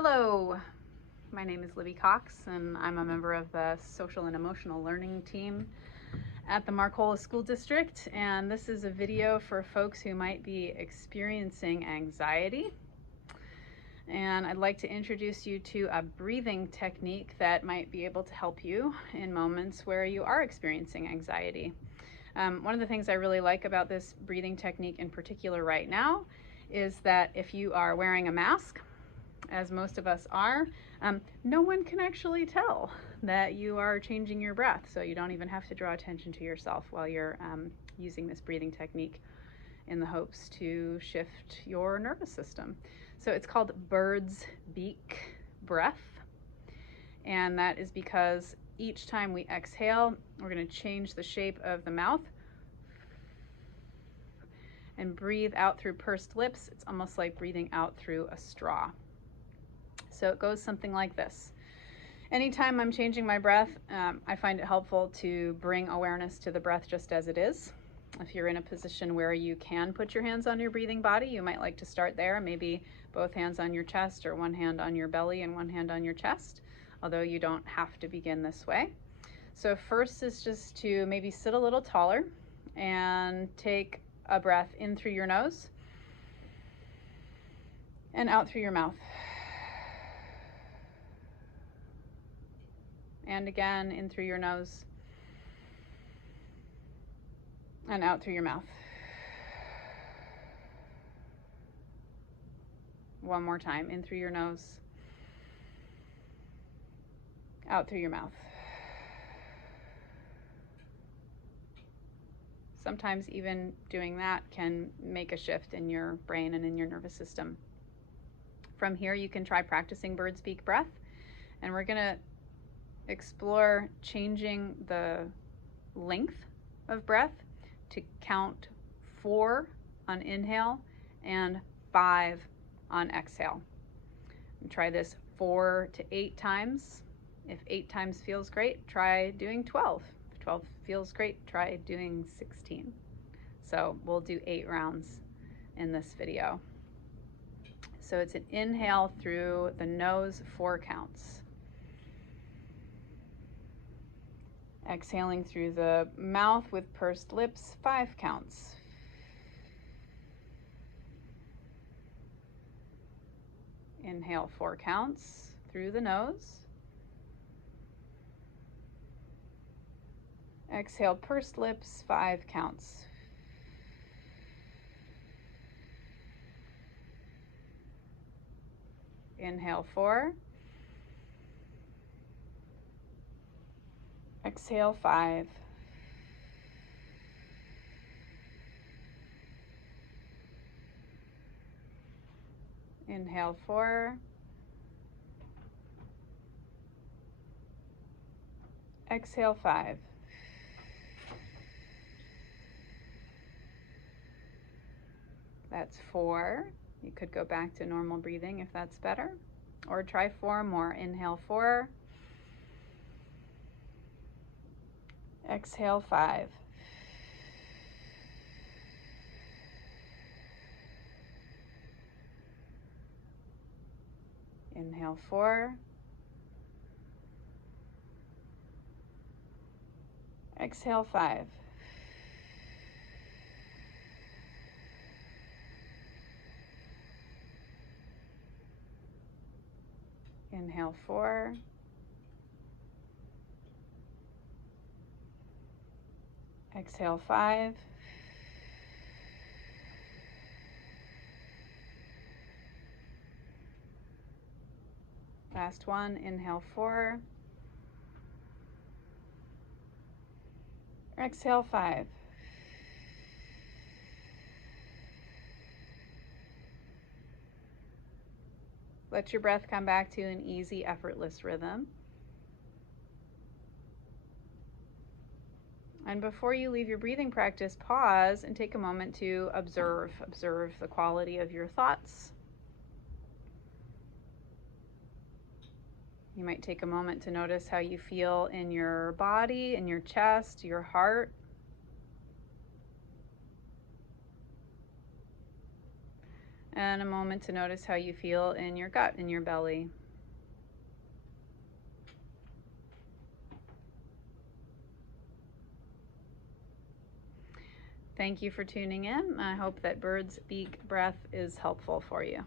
Hello, my name is Libby Cox and I'm a member of the Social and Emotional Learning team at the Marcola School District, and this is a video for folks who might be experiencing anxiety. And I'd like to introduce you to a breathing technique that might be able to help you in moments where you are experiencing anxiety. One of the things I really like about this breathing technique in particular right now is that if you are wearing a mask, as most of us are, no one can actually tell that you are changing your breath, so you don't even have to draw attention to yourself while you're using this breathing technique in the hopes to shift your nervous system. So it's called bird's beak breath, and that is because each time we exhale, we're going to change the shape of the mouth and breathe out through pursed lips. It's almost like breathing out through a straw. So it goes something like this. Anytime I'm changing my breath, I find it helpful to bring awareness to the breath just as it is. If you're in a position where you can put your hands on your breathing body, you might like to start there, maybe both hands on your chest or one hand on your belly and one hand on your chest, although you don't have to begin this way. So first is just to maybe sit a little taller and take a breath in through your nose and out through your mouth. And again, in through your nose and out through your mouth. One more time, in through your nose, out through your mouth. Sometimes even doing that can make a shift in your brain and in your nervous system. From here, you can try practicing bird's beak breath, and we're going to explore changing the length of breath to count 4 on inhale and 5 on exhale. And try this 4 to 8 times. If 8 times feels great, try doing 12. If 12 feels great, try doing 16. So we'll do 8 rounds in this video. So it's an inhale through the nose, 4 counts. Exhaling through the mouth with pursed lips, 5 counts. Inhale 4 counts through the nose. Exhale pursed lips, 5 counts. Inhale 4. Exhale 5. Inhale 4. Exhale 5. That's 4. You could go back to normal breathing if that's better, or try 4 more. Inhale 4. Exhale 5. Inhale 4. Exhale 5. Inhale 4. Exhale 5. Last one. Inhale 4. Exhale 5. Let your breath come back to an easy, effortless rhythm. And before you leave your breathing practice, pause and take a moment to observe the quality of your thoughts. You might take a moment to notice how you feel in your body, in your chest, your heart. and a moment to notice how you feel in your gut, in your belly. Thank you for tuning in. I hope that Bird's Beak Breath is helpful for you.